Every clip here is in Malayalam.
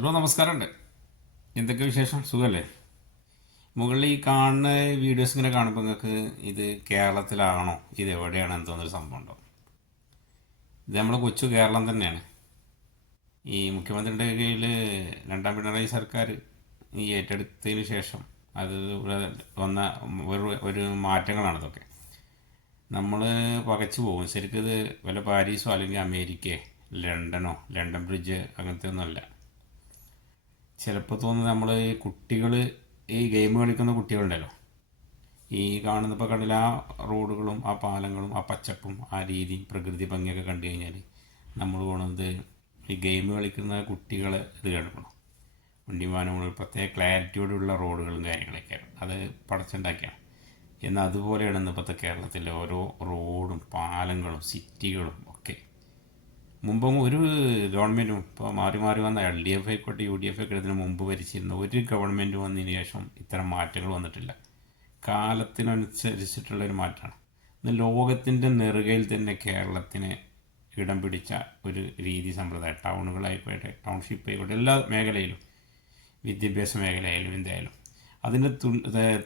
ഹലോ, നമസ്കാരമുണ്ട്. എന്തൊക്കെ വിശേഷം? സുഖമല്ലേ? മുകളിൽ ഈ കാണുന്ന വീഡിയോസ് ഇങ്ങനെ കാണുമ്പോൾ നിങ്ങൾക്ക് ഇത് കേരളത്തിലാണോ, ഇത് എവിടെയാണ് എന്ന് തോന്നുന്നൊരു സംഭവം ഉണ്ടോ? ഇത് നമ്മുടെ കൊച്ചു കേരളം തന്നെയാണ്. ഈ മുഖ്യമന്ത്രിയുടെ കീഴിൽ രണ്ടാം പിണറായി സർക്കാർ ഈ ഏറ്റെടുത്തതിന് ശേഷം അത് ഇവിടെ വന്ന ഒരു മാറ്റങ്ങളാണ് ഇതൊക്കെ. നമ്മൾ പകച്ചു പോകും. ശരിക്കും ഇത് വല്ല പാരീസോ അല്ലെങ്കിൽ അമേരിക്കയോ ലണ്ടനോ, ലണ്ടൻ ബ്രിഡ്ജ് അങ്ങനത്തെ ഒന്നുമല്ല. ചിലപ്പോൾ തോന്നുന്നത് നമ്മൾ ഈ കുട്ടികൾ, ഈ ഗെയിം കളിക്കുന്ന കുട്ടികളുണ്ടല്ലോ, ഈ കാണുന്നപ്പോൾ കണ്ടില്ല ആ റോഡുകളും ആ പാലങ്ങളും ആ പച്ചപ്പും ആ രീതിയും പ്രകൃതി ഭംഗിയൊക്കെ കണ്ടു കഴിഞ്ഞാൽ നമ്മൾ പോകുന്നത് ഈ ഗെയിം കളിക്കുന്ന കുട്ടികളെ ഇത് കേൾക്കണം. വണ്ടിവാഹനങ്ങൾ പ്രത്യേക ക്ലാരിറ്റിയോടുള്ള റോഡുകളും കാര്യങ്ങളൊക്കെയാണ് അത് പടച്ചുണ്ടാക്കിയാണ്. എന്നാൽ അതുപോലെയാണ് ഇന്നപ്പോഴത്തെ കേരളത്തിലെ ഓരോ റോഡും പാലങ്ങളും സിറ്റികളും ഒക്കെ. മുമ്പും ഒരു ഗവൺമെൻറ്റും ഇപ്പോൾ മാറി മാറി വന്ന LDF ആയിക്കോട്ടെ UDF ആയിക്കോട്ടെ ഇതിന് മുമ്പ് ഭരിച്ചിരുന്ന ഒരു ഗവൺമെൻറ് വന്നതിന് ശേഷം ഇത്തരം മാറ്റങ്ങൾ വന്നിട്ടില്ല. കാലത്തിനനുസരിച്ചിട്ടുള്ളൊരു മാറ്റമാണ്. ഇന്ന് ലോകത്തിൻ്റെ നെറുകയിൽ തന്നെ കേരളത്തിന് ഇടം പിടിച്ച ഒരു രീതി സമ്പ്രദായം, ടൗണുകളായിക്കോട്ടെ ടൗൺഷിപ്പ് ആയിക്കോട്ടെ എല്ലാ മേഖലയിലും, വിദ്യാഭ്യാസ മേഖലയായാലും എന്തായാലും അതിൻ്റെ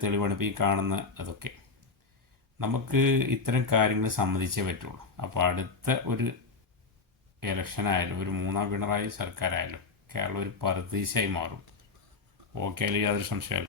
തെളിവാണ് ഇപ്പോൾ ഈ കാണുന്ന അതൊക്കെ. നമുക്ക് ഇത്തരം കാര്യങ്ങൾ സമ്മതിച്ചേ പറ്റുള്ളൂ. അപ്പോൾ അടുത്ത ഒരു ഇലക്ഷനായാലും ഒരു മൂന്നാം പിണറായി സർക്കാരായാലും കേരളം ഒരു പറുദീസയായി മാറും. ഓക്കെ, അല്ലെങ്കിൽ യാതൊരു സംശയമല്ല.